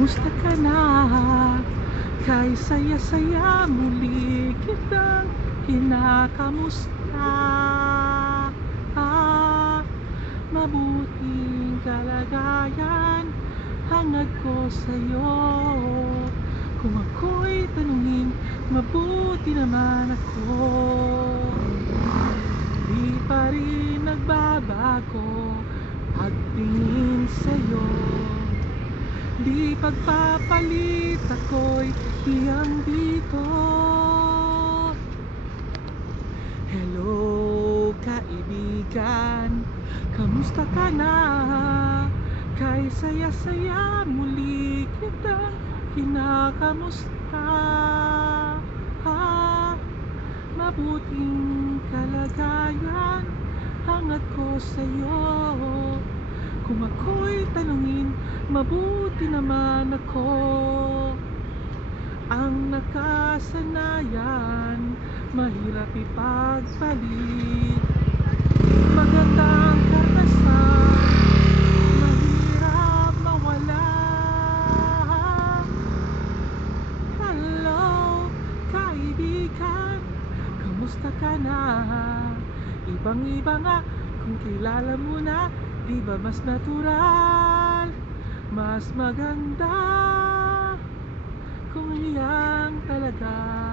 Kamusta ka na? Kay saya-saya muli kitang kinakamusta. Mabuting kalagayan hangad ko sa'yo. Kung ako'y tanungin, mabuti naman ako. Di pa rin nagbabago pagtingin sa'yo. Di pagpapalit, ako'y hiyang dito. Hello kaibigan, kamusta ka na? Kay saya-saya muli kitang kinakamusta. Mabuting kalagayan hangad ko sa'yo. Kung ako'y tanungin, mabuti naman ako. Ang nakasanayan mahirap ipagpalit. Magandang karanasan mahirap mawala. Hello kaibigan, kamusta ka na? Ibang-iba nga kung kilala mo na. Di ba mas natural, mas maganda kung hiyang talaga.